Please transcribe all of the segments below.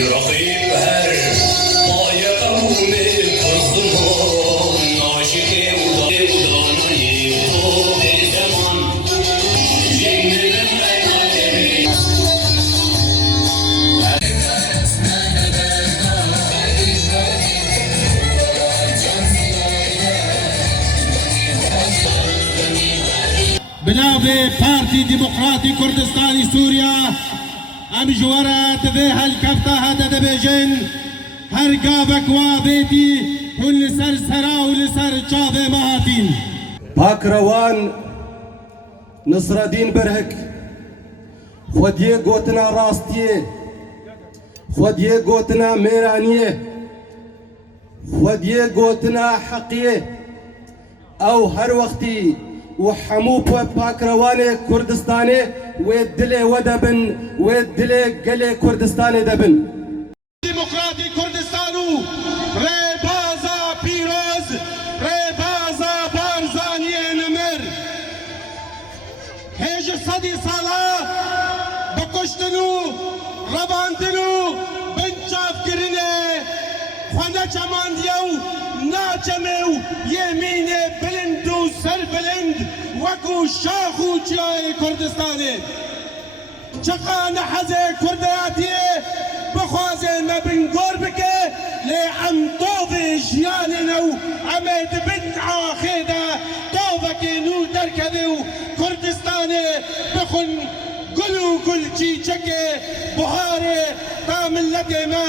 رقیب هر پای قومی کزمان عاشق دانای خود زمان جنگ بناو پارتی دموکراتی کردستانی سوریا ام جوارا دبه هلکفتا هده دبیجن هر گابک و بیتی هن لسر سرا و لسر چاوه مهاتین باکروان نصر الدین برهک خودیه گوتنا راستیه خودیه گوتنا میرانیه خودیه گوتنا حقیه او هر وقتی وحمو باكرواني كردستاني ويدلي ودبن ويدلي قلي كردستاني دبن ديمقراطي كردستانو ريبازا بيروز ريبازا بارزاني نمر هيج صدي صلاة بكشتنو رباندنو بنشاف كرني خوانا چمان ديو ناچمو يميني بلندو سر بلند وكو شاخو چای کردستاني چقا نحزه کرداتيه بخوازه مبنگور بكه لعم طوفي جياننو عمد بنت عاخيدا طوفك نو دركذو كردستاني بخن قلو كل شي چكه بهاري طامل لدي ما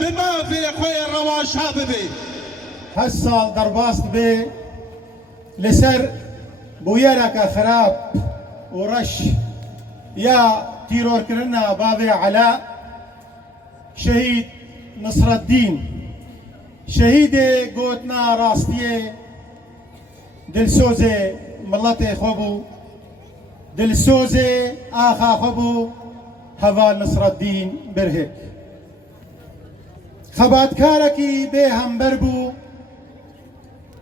بما في خوي الرواش حاببي هالسال درباست بي لسر بويرك خراب ورش يا تيرور كرنا بابي علاء شهيد نصر الدين شهيد قوتنا راستيه دلسوزي ملتي خوبو دلسوزي آخا خوبو هوا نصر الدين برهك خبات كاركي بهم بربو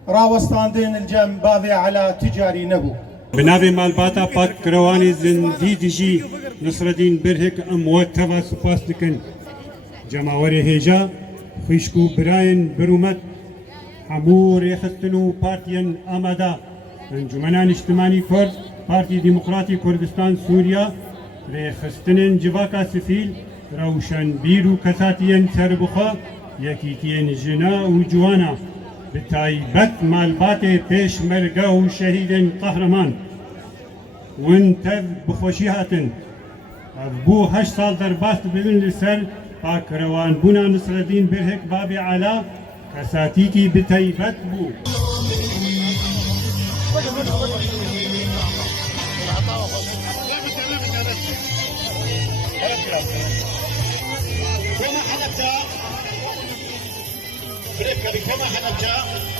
راوستاندين الجم بابي على تجاري نبو بنابي مالباتا باك كرواني زندي ديجي نصر الدين برهك اموتوا سپاس دكن جماوري هيجا خيشكو براين برومت حمور يخستنو بارتيان امادا انجمنان اجتماعي كرد بارتي ديمقراطي كردستان سوريا ريخستنن جواكا سفيل روشن بيرو كساتيان سربخا يكيتين جنا وجوانا بتايبت مالباتي بيش مرقا وشهيد قهرمان وانتر بخوشيهاتن بو 8 سال درباست بدن لسر باكروان بونا نصر الدين برهك بابي علا كساتيكي بتايبت بو كما حدث